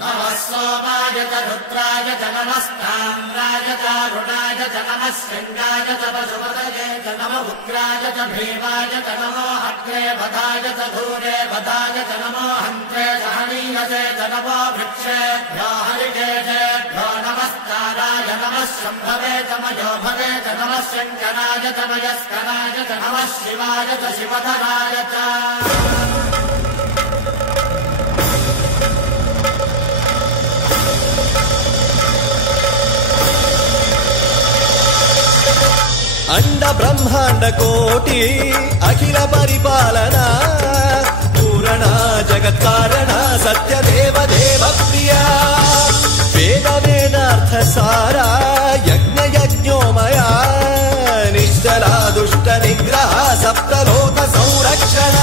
नमः सोमाय च रुद्राय च नमस्ताम्राय च अरुणाय च नमः शृङ्गाय च पशुपतये च नमः उग्राय च भीमाय च नमो अग्रे वधाय च धूरे वधाय च नमो हन्त्रे च हनीयसे च नमो वृक्षेभ्यो हरिकेशेभ्यो नमस्काराय नमः शम्भवे च मयोभवे च नमः शङ्कराय च मयस्कराय च नमः शिवाय च शिवधराय च अंड ब्रह्मांड कोटि अखिल परिपालना पूर्ण जगत्कारण सत्यदेव देव प्रिया वेद वेदार्थ सारा यज्ञ यज्ञोमया निश्चला दुष्ट निग्रह सप्तलोक संरक्षण